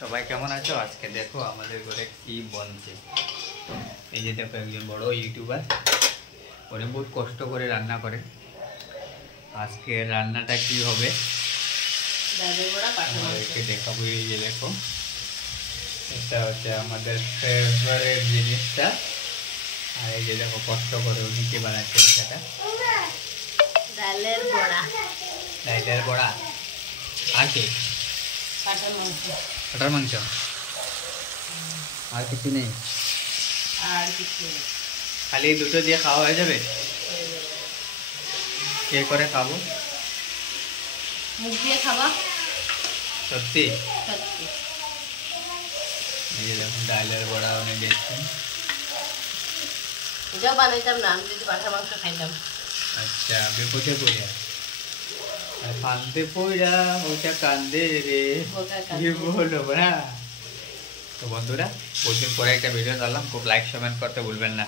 সবাই কেমন আছো? আজকে দেখো আমাদের ঘরে কি বনছে। এই যে দেখো একজন বড় ইউটিউবার, উনি বহুত কষ্ট করে রান্না করে। আজকে রান্নাটা কি হবে আমাদেরকে দেখাবো। এই যে দেখো, এটা হচ্ছে আমাদের ফেভারিট জিনিসটা। আর এই যে দেখো কষ্ট করে উনি কি বানাচ্ছেন, সেটা ডালের বড়া। ডালের বড়া আর কি? কাটার মাংস। আর কিছু নেই? আর কিছু নেই, খালি দুটো দিয়ে খাওয়া হয়ে যাবে? কে করে খাবো? মুখ দিয়ে খাবা। সত্যি? সত্যি। এই যে দেখুন ডালের বড়া উনি দিচ্ছেন। এটাও বানাইতাম না আমি যদি পাঠার মাংস খাইতাম। আচ্ছা, বিপদে পড়া আর কান্দে পড়া ওটা কান্দে রে, কি বলবো না। তো বন্ধুরা, বহুদিন পরে একটা ভিডিও দিলাম, খুব লাইক কমেন্ট করতে ভুলবেন না।